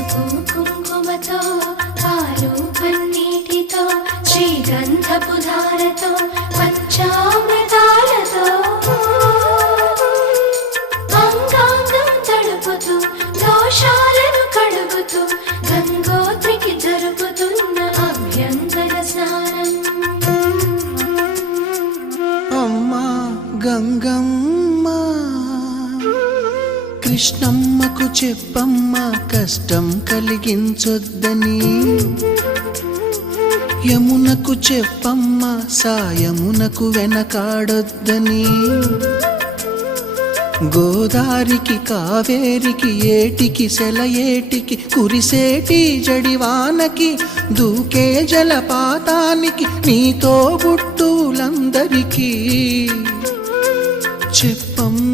పసుపు కుంకుమతో పాలు పన్నీటితో శ్రీగంధపు ధారతో పంచామృతాలతో అంగాంగం తడుపుతూ దోషాలను కడుగుతూ గంగోత్రికి జరుపుతున్న అభ్యంతర స్నానం. అమ్మా గంగమ్మ, కృష్ణమ్మకు చెప్పమ్మా కష్టం కలిగించొద్దని, యమునకు చెప్పమ్మా సాయమునకు వెనకాడొద్దని, గోదారికి కావేరికి ఏటికి సెలయేటికి కురిసేటి జడివానకి దూకే జలపాతానికి నీతో బుట్టులందరికీ చెప్పమ్మా